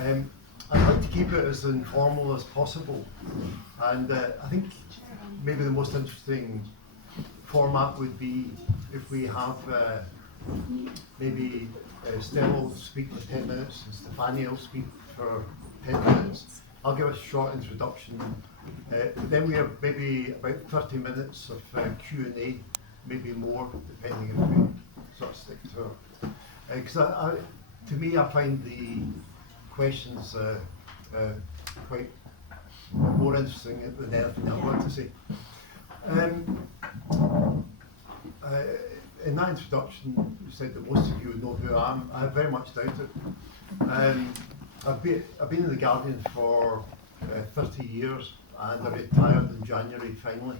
I'd like to keep it as informal as possible, and I think maybe the most interesting format would be if we have maybe Stella will speak for 10 minutes and Stefania will speak for 10 minutes. I'll give a short introduction. Then we have maybe about 30 minutes of Q&A, maybe more, depending if we sort of stick to it. Because to me, I find the questions quite more interesting than anything I want to say. In that introduction, you said that most of you know who I am. I very much doubt it. I've been in The Guardian for 30 years, and I retired in January finally.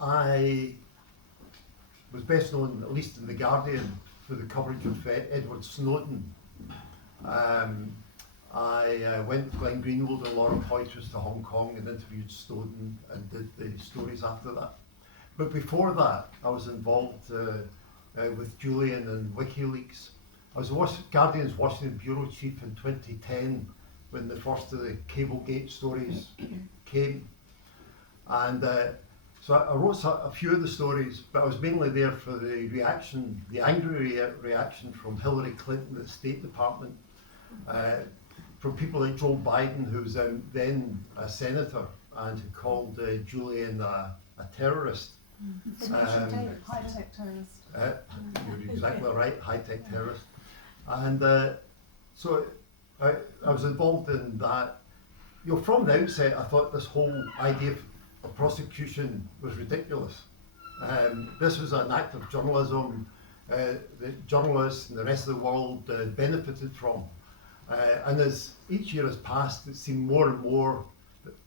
I was best known, at least in The Guardian, for the coverage of Edward Snowden. I went with Glenn Greenwald and Laura Poitras to Hong Kong and interviewed Snowden and did the stories after that. But before that, I was involved with Julian and WikiLeaks. I was Guardian's Washington Bureau Chief in 2010 when the first of the Cablegate stories came. And so I wrote a few of the stories, but I was mainly there for the reaction, the angry reaction from Hillary Clinton at the State Department, from people like Joe Biden, who was then a senator and who called Julian a terrorist. High-tech terrorist. You're exactly right, high-tech terrorist. And so I was involved in that. You know, from the outset, I thought this whole idea of prosecution was ridiculous. This was an act of journalism that journalists and the rest of the world benefited from. And as each year has passed, it seemed more and more,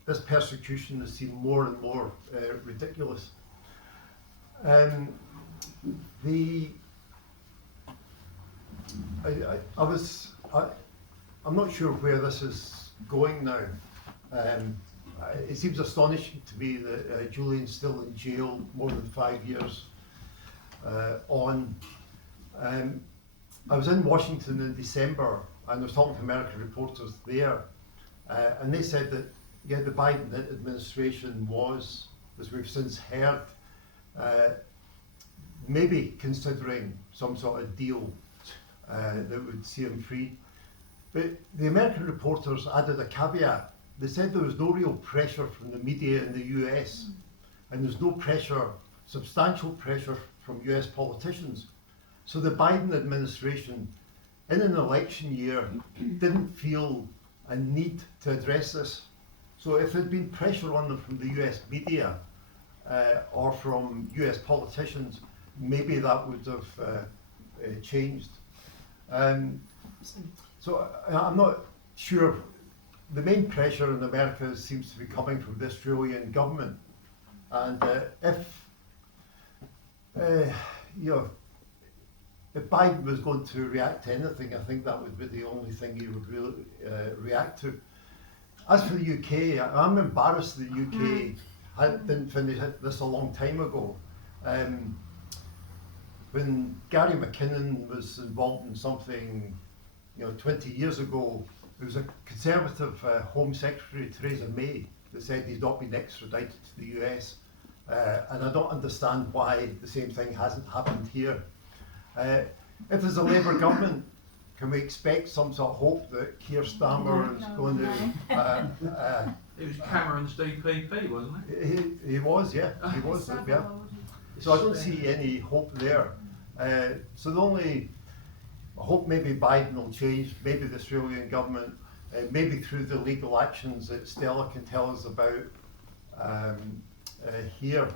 this persecution has seemed more and more ridiculous. I'm not sure where this is going now. It seems astonishing to me that Julian's still in jail more than 5 years on. I was in Washington in December and I was talking to American reporters there, and they said that the Biden administration was, as we've since heard, maybe considering some sort of deal that would see him free. But the American reporters added a caveat. They said there was no real pressure from the media in the US, and there's no pressure, substantial pressure from US politicians. So the Biden administration, in an election year, didn't feel a need to address this. So if there'd been pressure on them from the US media or from US politicians, maybe that would have changed. So I'm not sure. The main pressure in America seems to be coming from the Australian government, and if Biden was going to react to anything, I think that would be the only thing he would really react to. As for the UK, I'm embarrassed that the UK didn't finish this a long time ago. When Gary McKinnon was involved in something, 20 years ago, it was a Conservative Home Secretary, Theresa May, that said he's not been extradited to the US. And I don't understand why the same thing hasn't happened here. If there's a Labour government, can we expect some sort of hope that Keir Starmer is going to... it was Cameron's DPP, wasn't it? He was, yeah. He was, yeah. So I don't see any hope there. So the only hope, maybe Biden will change, maybe the Australian government, maybe through the legal actions that Stella can tell us about here.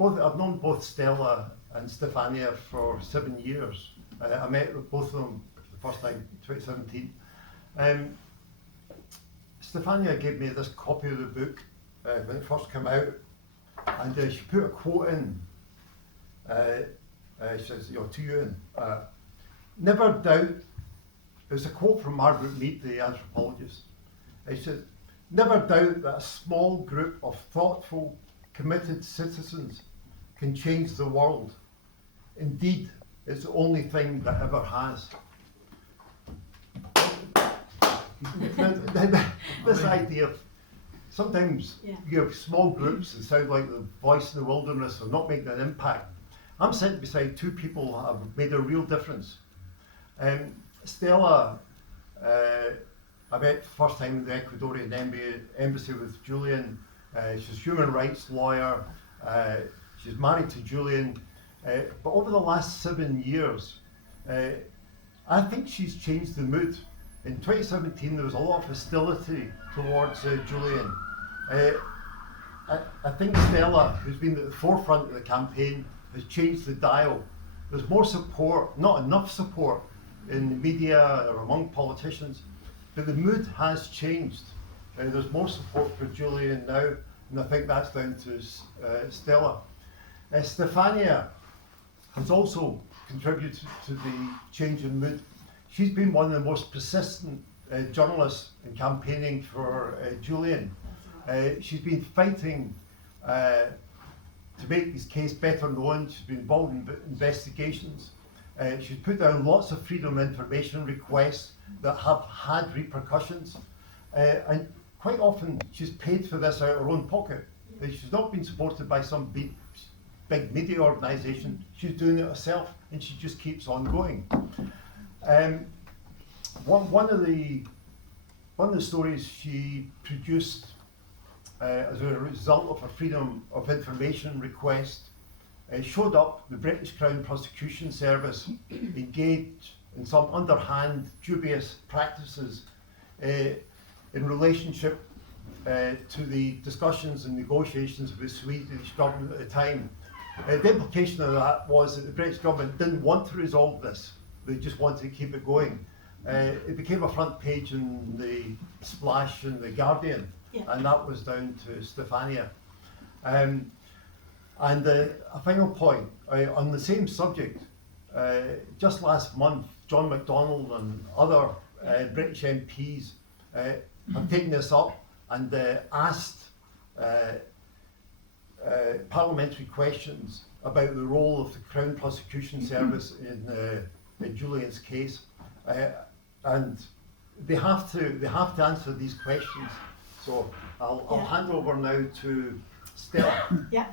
I've known both Stella and Stefania for 7 years. I met with both of them the first time in 2017. Stefania gave me this copy of the book when it first came out, and she put a quote in. She says, to you, never doubt, it was a quote from Margaret Mead, the anthropologist. She said, never doubt that a small group of thoughtful, committed citizens can change the world. Indeed, it's the only thing that ever has. This idea of sometimes you have small groups that sound like the voice in the wilderness or not making an impact. I'm sitting beside two people that have made a real difference. Stella, I met first time in the Ecuadorian embassy with Julian. She's a human rights lawyer. She's married to Julian. But over the last 7 years, I think she's changed the mood. In 2017, there was a lot of hostility towards Julian. I think Stella, who's been at the forefront of the campaign, has changed the dial. There's more support, not enough support in the media or among politicians, but the mood has changed. There's more support for Julian now, and I think that's down to Stella. Stefania has also contributed to the change in mood. She's been one of the most persistent journalists in campaigning for Julian. She's been fighting to make his case better known. She's been involved in investigations. She's put down lots of freedom of information requests that have had repercussions. And quite often she's paid for this out of her own pocket. She's not been supported by some big media organisation. She's doing it herself, and she just keeps on going. One of the stories she produced as a result of a freedom of information request showed up the British Crown Prosecution Service engaged in some underhand, dubious practices in relationship to the discussions and negotiations with the Swedish government at the time. The implication of that was that the British government didn't want to resolve this. They just wanted to keep it going. It became a front page in the Splash in the Guardian, and that was down to Stefania. And a final point, on the same subject, just last month, John MacDonald and other British MPs have taken this up and asked parliamentary questions about the role of the Crown Prosecution Service in Julian's case. And they have to answer these questions. So I'll hand over now to Stella. Yeah.